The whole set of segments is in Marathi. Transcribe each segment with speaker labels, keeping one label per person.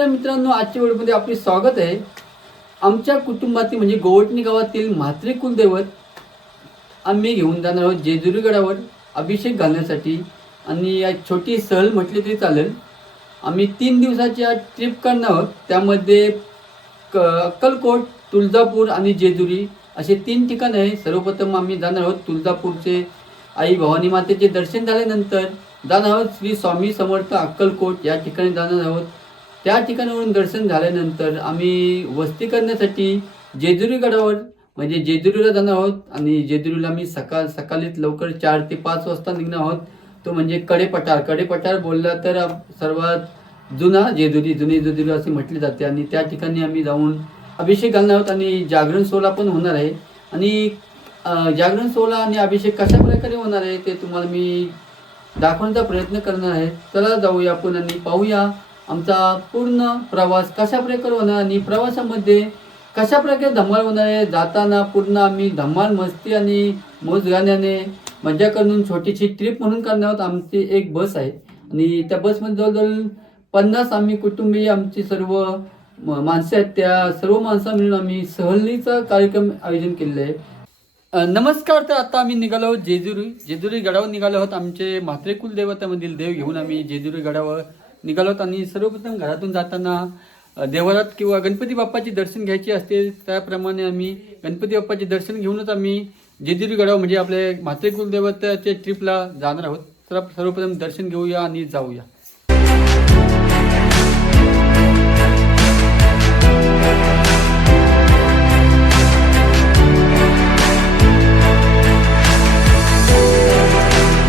Speaker 1: जय मित्रांनो आजच्या वेळेमध्ये आपले स्वागत आहे. आमच्या कुटुंबातील म्हणजे गोवटणी गावातील म्हात्रे कुलदैवत आम्ही घेऊन जाणार आहोत जेजुरीगडावर अभिषेक घालण्यासाठी. आणि या छोटी सहल म्हटली तरी चालेल. आम्ही तीन दिवसाच्या ट्रिप करणार आहोत. त्यामध्ये क अक्कलकोट तुळजापूर आणि जेजुरी असे तीन ठिकाण आहे. सर्वप्रथम आम्ही जाणार आहोत तुळजापूरचे आई भवानी मातेचे दर्शन झाल्यानंतर जाणार आहोत श्री स्वामी समर्थ अक्कलकोट. या ठिकाणी जाणार आहोत. त्या ठिकाणावरून दर्शन झाल्यानंतर आम्ही वस्ती करण्यासाठी जेजुरी गडावर म्हणजे जेजुरीला जाणार आहोत आणि जेजुरीला आम्ही सकाळ सकाळीच लवकर चार ते पाच वाजता निघणार आहोत. तो म्हणजे कडेपठार. कडेपठार बोलला तर सर्वात जुना जेजुरी जुनी जेजुरी असे म्हटले जाते आणि त्या ठिकाणी आम्ही जाऊन अभिषेक घालणार आहोत आणि जागरण सोहळा पण होणार आहे. आणि जागरण सोहळा आणि अभिषेक कशा प्रकारे होणार आहे ते तुम्हाला मी दाखवण्याचा प्रयत्न करणार आहे. चला जाऊया आपण आणि पाहूया आमचा पूर्ण प्रवास कशा प्रकारे होणार आणि प्रवासामध्ये कशा प्रकारे धमाल होणार आहे? जाताना पूर्ण आम्ही धमाल मस्ती आणि मोज गाण्याने मजा करून छोटीशी ट्रिप म्हणून करणार आहोत. आमची एक बस आहे आणि त्या बसमध्ये जवळजवळ पन्नास आम्ही कुटुंबीय आमची सर्व माणसं आहेत. त्या सर्व माणसं मिळून आम्ही सहलीचा कार्यक्रम आयोजन केलेलं आहे. नमस्कार तर आता आम्ही निघालो आहोत जेजुरी. जेजुरी गडावर निघालो आहोत. आमचे म्हात्रे कुलदेवतामधील देव घेऊन आम्ही जेजुरी गडावर निघालोत आणि सर्वप्रथम घरातून जाताना देवारात देवळात किंवा गणपती बाप्पाचे दर्शन घ्यायचे असते त्याप्रमाणे आम्ही गणपती बाप्पाचे दर्शन घेऊनच आम्ही जेजुरीगडाव म्हणजे आपले म्हात्रे कुलदेवताच्या ट्रिपला जाणार आहोत. तर सर्वप्रथम दर्शन घेऊया आणि जाऊया.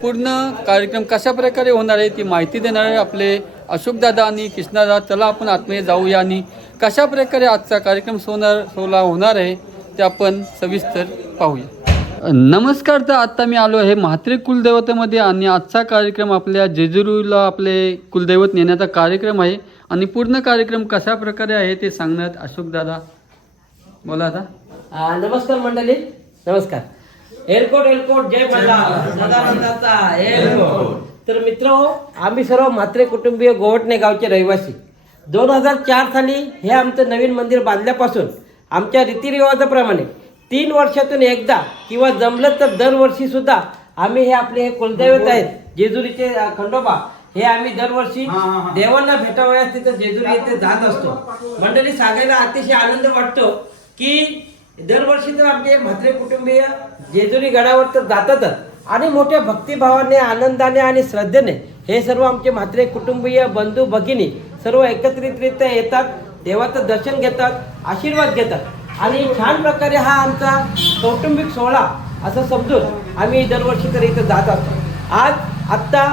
Speaker 1: पूर्ण कार्यक्रम कशा प्रकारे होणार आहे ती माहिती देणारे आपले अशोकदादा आणि कृष्णादा चला आपण आतमध्ये जाऊया आणि कशा प्रकारे आजचा कार्यक्रम सोनार सोला होणार आहे ते आपण सविस्तर पाहूया. नमस्कार तर आत्ता मी आलो आहे म्हात्रे कुलदैवतामध्ये आणि आजचा कार्यक्रम आपल्या जेजुरीला आपले कुलदैवत नेण्याचा कार्यक्रम आहे आणि पूर्ण कार्यक्रम कशा प्रकारे आहे ते सांगण्यात अशोकदादा बोला आता.
Speaker 2: नमस्कार मंडळी. नमस्कार. एअरपोर्ट एअरपोर्ट जय मल्हार तर मित्र आम्ही सर्व म्हात्रे कुटुंबीय गोवटणे गावचे रहिवासी. दोन हजार चार साली हे आमचं नवीन मंदिर बांधल्यापासून आमच्या रीतिरिवाजाप्रमाणे तीन वर्षातून एकदा किंवा जमलं तर दरवर्षी सुद्धा आम्ही हे आपले हे कुलदैवत आहेत जेजुरीचे खंडोबा हे आम्ही दरवर्षी देवांना भेटावयास तिथं जेजुरी येथे जात असतो. मंडळी सांगायला अतिशय आनंद वाटतो की दरवर्षी तर आमचे म्हात्रे कुटुंबीय जेजुरी गडावर तर जातातच. आणि मोठ्या भक्तिभावाने आनंदाने आणि श्रद्धेने हे सर्व आमचे म्हात्रे कुटुंबीय बंधू भगिनी सर्व एकत्रितरित्या येतात देवाचं दर्शन घेतात आशीर्वाद घेतात. आणि छान प्रकारे हा आमचा कौटुंबिक सोहळा असं समजून आम्ही दरवर्षी तर इथं जात असतो. आज आत्ता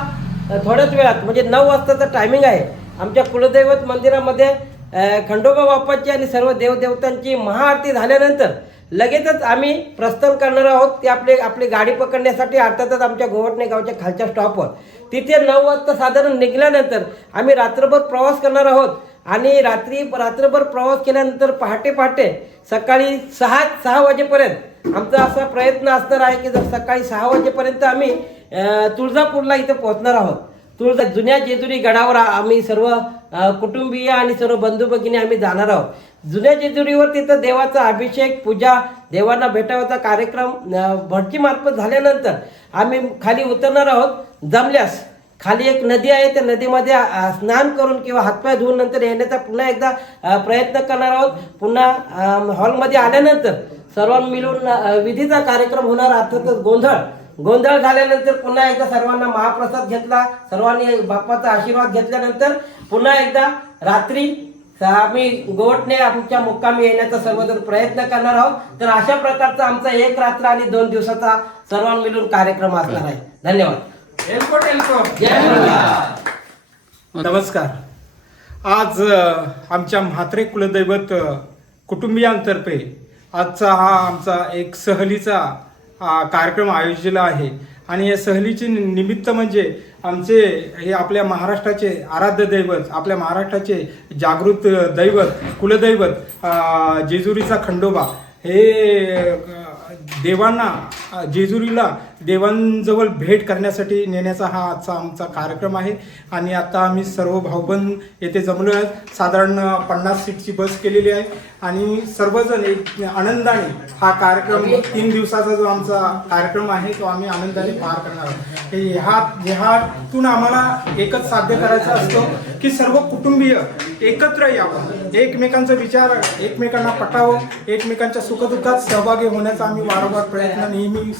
Speaker 2: थोड्याच वेळात म्हणजे नऊ वाजताचं टायमिंग आहे. आमच्या कुलदैवत मंदिरामध्ये खंडोबा बाप्पाची आणि सर्व देवदेवतांची महाआरती झाल्यानंतर लगेचच आम्ही प्रस्थान करणार आहोत. ते आपले आपली गाडी पकडण्यासाठी अर्थातच आमच्या गोवटणे गावच्या खालच्या स्टॉपवर. तिथे नऊ वाजता साधारण निघाल्यानंतर आम्ही रात्रभर प्रवास करणार आहोत. आणि रात्री रात्रभर प्रवास केल्यानंतर पहाटे पहाटे सकाळी सहा सहा वाजेपर्यंत आमचा असा प्रयत्न असणार आहे की जर सकाळी सहा वाजेपर्यंत आम्ही तुळजापूरला इथं पोहोचणार आहोत. तुळजा जुन्या जेजुरी गडावर आम्ही सर्व कुटुंबीय आणि सर्व बंधू भगिनी आम्ही जाणार आहोत. जुन्या जेजुरीवर तिथं देवाचा अभिषेक पूजा देवांना भेटावाचा कार्यक्रम भटची मार्फत झाल्यानंतर आम्ही खाली उतरणार आहोत. जमल्यास खाली एक नदी आहे त्या नदीमध्ये स्नान करून किंवा हातपाय धुवून नंतर येण्याचा पुन्हा एकदा प्रयत्न करणार आहोत. पुन्हा हॉलमध्ये आल्यानंतर सर्वांना मिळून विधीचा कार्यक्रम होणार. अर्थातच गोंधळ गोंधळ झाल्यानंतर पुन्हा एकदा सर्वांना महाप्रसाद घेतला. सर्वांनी बाप्पाचा आशीर्वाद घेतल्यानंतर पुन्हा एकदा रात्री आम्ही गोवटने आमच्या मुक्कामी येण्याचा सर्वजण प्रयत्न करणार आहोत. तर अशा प्रकारचा आमचा एक रात्र आणि दोन दिवसाचा सर्वांना मिळून कार्यक्रम असणार आहे. धन्यवाद.
Speaker 3: नमस्कार. आज आमच्या म्हात्रे कुलदैवत कुटुंबियांतर्फे आजचा हा आमचा एक सहलीचा कार्यक्रम आयोजिला आहे. आणि या सहलीचे निमित्त म्हणजे आमचे हे आपल्या महाराष्ट्राचे आराध्य दैवत आपल्या महाराष्ट्राचे जागृत दैवत कुलदैवत जेजुरीचा खंडोबा हे देवांना जेजुरीला देवांजवळ भेट करण्यासाठी नेण्याचा हा आजचा आमचा कार्यक्रम आहे. आणि आता आम्ही सर्व भाऊबंद येथे जमलो आहेत. साधारण पन्नास सीटची बस केलेली आहे. आणि सर्वजण एक आनंदाने हा कार्यक्रम तीन दिवसाचा जो आमचा कार्यक्रम आहे तो आम्ही आनंदाने पार करणार आहोत. हे ह्या ह्यातून आम्हाला एकच साध्य करायचं असतं की सर्व कुटुंबीय एकत्र यावं. एकमेकांचा विचार एकमेकांना पटावं. एकमेकांच्या सुखदुःखात सहभागी होण्याचा आम्ही वारंवार प्रयत्न नेहमी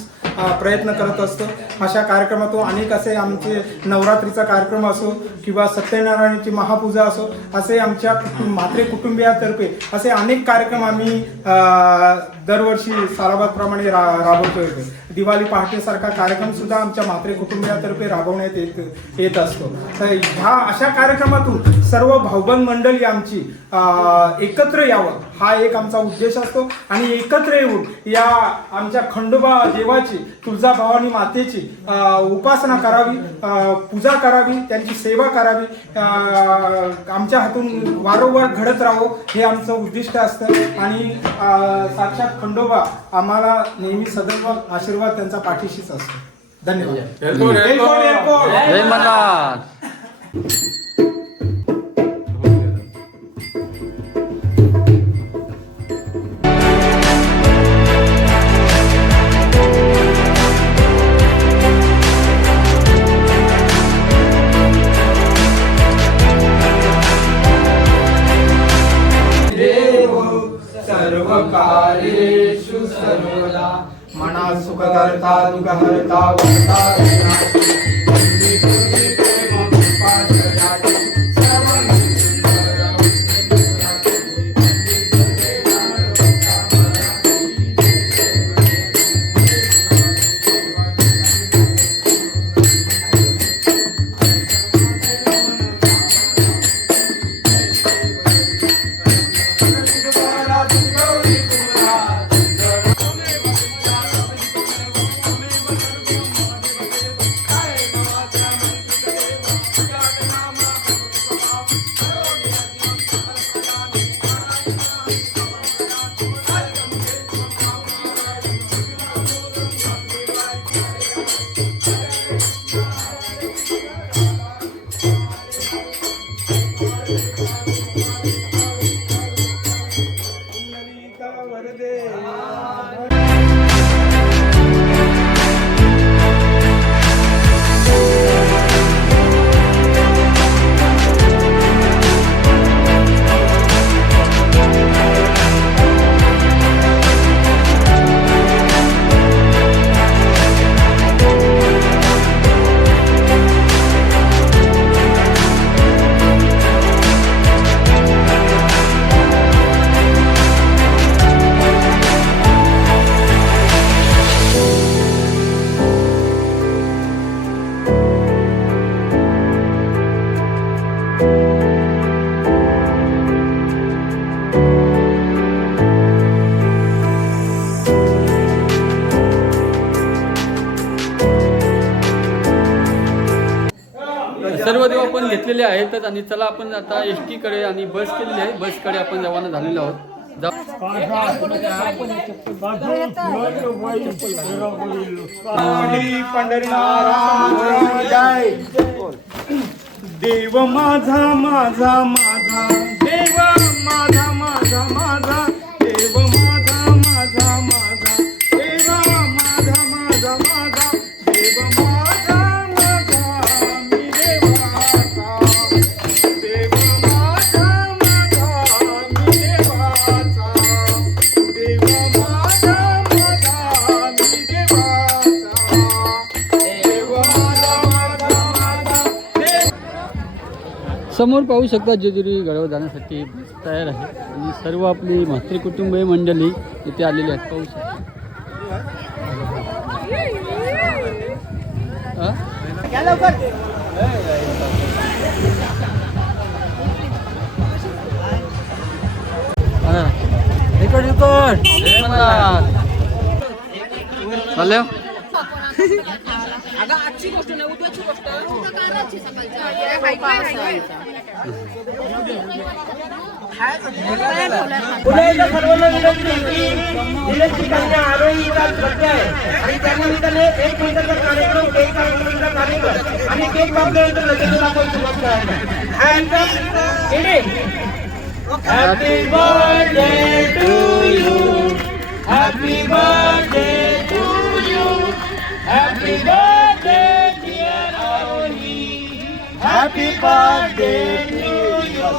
Speaker 3: प्रयत्न प्रयत्न करत असतो. अशा कार्यक्रमातून अनेक असे आमचे नवरात्रीचा कार्यक्रम असो किंवा सत्यनारायणाची महापूजा असो असे आमच्या कुटुंब म्हात्रे कुटुंबियातर्फे असे अनेक कार्यक्रम आम्ही दरवर्षी सालाबादप्रमाणे रा राबवतो येतो. दिवाळी पहाटेसारखा कार्यक्रम सुद्धा आमच्या म्हात्रे कुटुंबियातर्फे राबवण्यात येत येत असतो. तर ह्या अशा कार्यक्रमातून सर्व भाऊबंद मंडळी आमची एकत्र यावं हा एक आमचा उद्देश असतो. आणि एकत्र येऊन या आमच्या खंडोबा देवाची तुळजाभवानी मातेची उपासना करावी पूजा करावी त्यांची सेवा करावी. आमच्या हातून वारंवार घडत राहो हे आमचं उद्दिष्ट असतं. आणि साक्षात खंडोबा आम्हाला नेहमी सदैव आशीर्वाद त्यांचा पाठीशीच असतो. धन्यवाद.
Speaker 1: जय मल्हार. ಸಾಗುತ್ತಾರೆ आणि चला आपण आता एसकडे आणि बस केलेली आहे. बसकडे आपण रवाना झालेलो आहोत.
Speaker 3: पंढरीनाथ देव माझा माझा माझा.
Speaker 1: समोर पाहू शकता जेजुरी गडावर जाण्यासाठी तयार आहे. आणि सर्व आपली म्हात्री कुटुंबीय मंडळी इथे आलेली आहेत. पाहू शकता. हा? हा. इकड इकड जय मल्हार. चालले हो?
Speaker 2: पुन्हा एकदा सर्वांना विनंती की निलेशची कन्या आरोहीला सत्य आहे आणि त्यानिमित्ताने एक मिनिटाचा कार्यक्रम केक कापण्याचा कार्यक्रम आणि केक कापल्यानंतर लगेच आपण सुरुवात करायला happy birthday to you happy birthday to you happy dear Aarohi happy birthday to you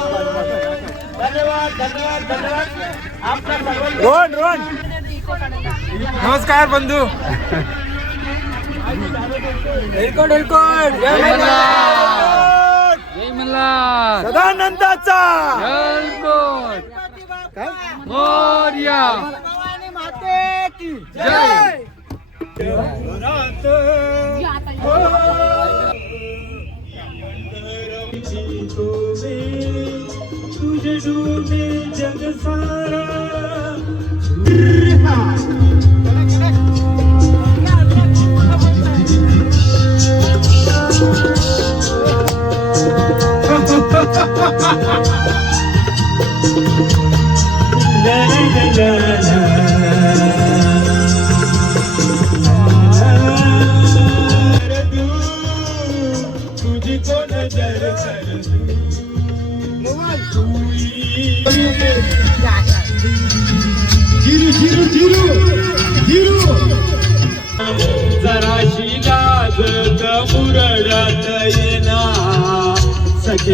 Speaker 2: धन्यवाद धन्यवाद धन्यवाद. आपला सर्वांचा
Speaker 4: रोहन रोहन. नमस्कार बंधू.
Speaker 2: एलकोट जय
Speaker 1: जय मल्हार.
Speaker 4: सदानंदाचा.
Speaker 1: जय. मोर्या
Speaker 4: जग सारा तुझको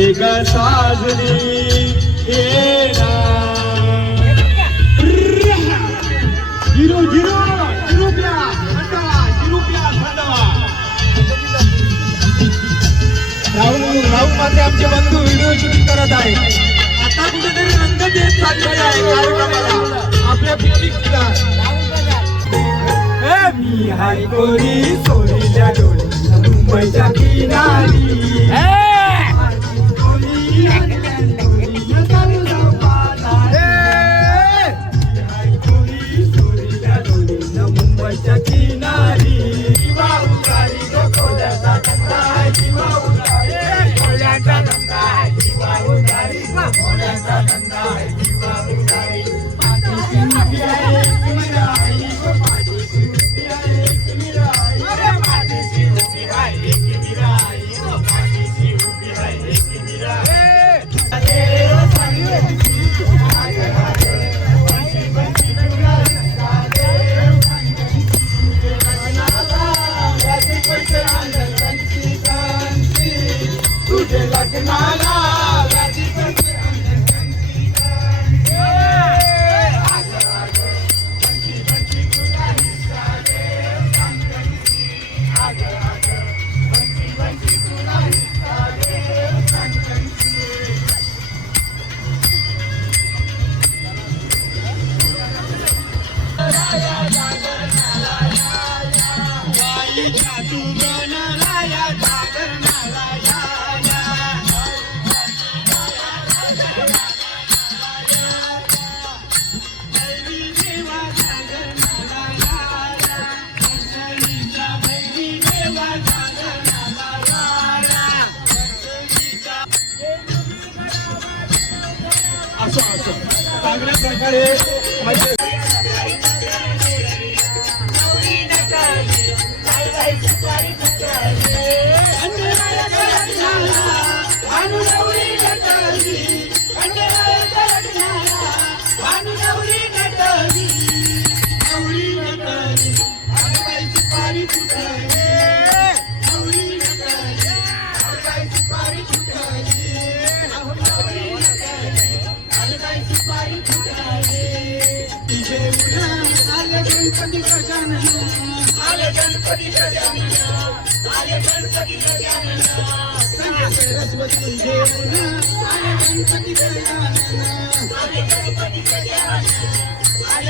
Speaker 4: साजरी राहुल राहुल आमचे बंधू व्हिडिओ शूटिंग करत आहे आता कुठेतरी रंग देत चाललेला आहे कार्यक्रमाला आपल्या पिकनिकला मी हाय डोळी मुंबईच्या किनारी. आहे,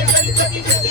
Speaker 1: गणपती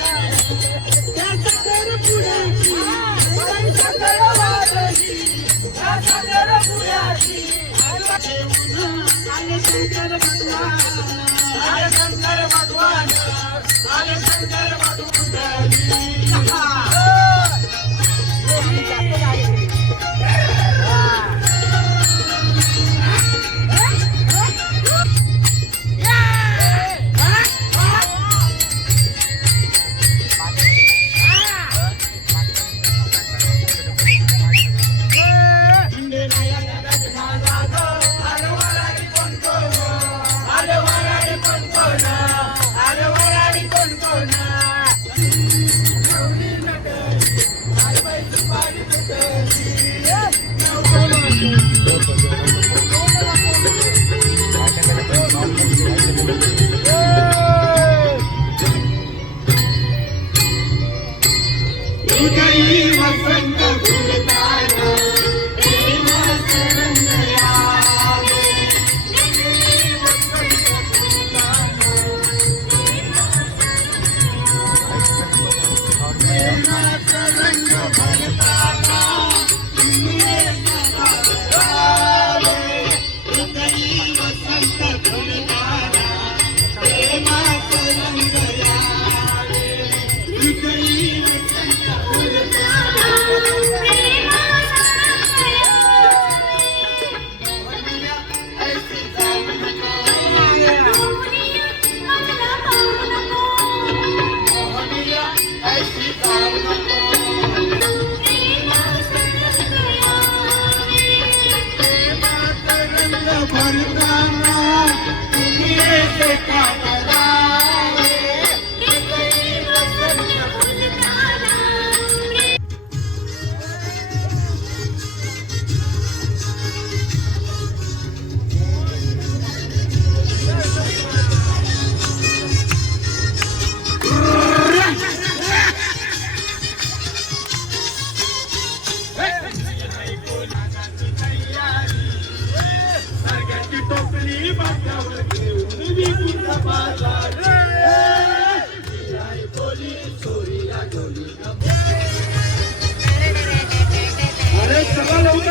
Speaker 1: Bye.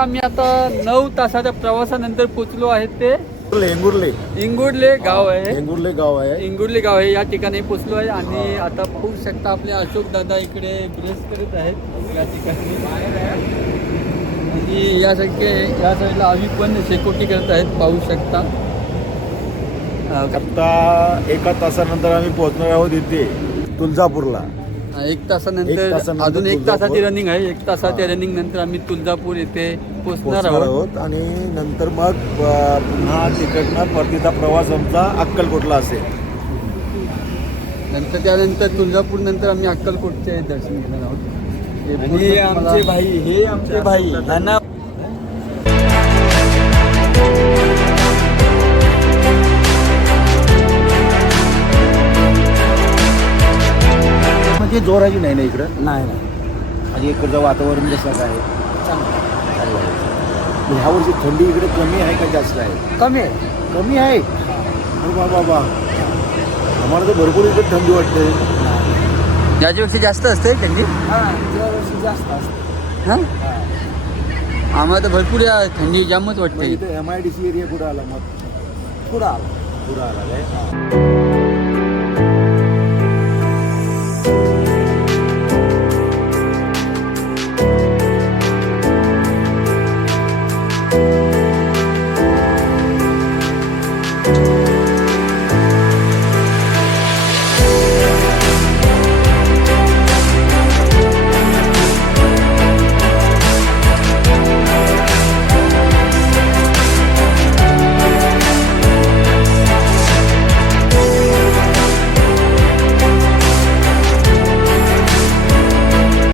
Speaker 1: आम्ही आता नऊ तासाच्या प्रवासानंतर पोचलो आहेत ते.
Speaker 5: हेंगुर्ले
Speaker 1: इंगुडले गाव आहे.
Speaker 5: हेंगुर्ले गाव आहे.
Speaker 1: इंगुडले गाव आहे या ठिकाणी पोचलो आहे. आणि आता पाहू शकता आपले अशोक दादा इकडे ब्रेस करत आहेत. या ठिकाणी. आणि या या साईडला आम्ही पण शेकोटी करत आहेत पाहू शकता.
Speaker 5: आता एका तासानंतर आम्ही पोहोचणार आहोत इथे तुळजापूरला.
Speaker 1: एक तासानंतर अजून एक तासाची. रनिंग आहे. एक तासाच्या. रनिंग नंतर आम्ही तुळजापूर येथे पोचणार आहोत.
Speaker 5: आणि नंतर मग पुन्हा तिकडनं परतीचा प्रवास आमचा अक्कलकोटला असेल.
Speaker 1: नंतर त्यानंतर तुळजापूर नंतर आम्ही अक्कलकोटचे दर्शन घेणार आहोत. हे तुम्हाला-
Speaker 5: भाई हे आमचे भाई यांना म्हणजे जोराची नाही ना इकडं?
Speaker 2: नाही नाही.
Speaker 5: आणि इकडचं वातावरण कसं काय चांगलं. ह्या वर्षी थंडी इकडे कमी आहे का जास्त आहे?
Speaker 2: कमी आहे.
Speaker 5: कमी आहे? अरे बाबा बाबा आम्हाला तर भरपूर इकडे थंडी वाटते.
Speaker 1: याच्यापेक्षा जास्त असते थंडी?
Speaker 2: जास्त असतं.
Speaker 1: हां? आम्हाला तर भरपूर या थंडी जामच
Speaker 5: मग
Speaker 1: वाटते.
Speaker 5: इथे M I D C area कुठं आला मग.
Speaker 2: पुढं आलं.
Speaker 5: पुढं आला काय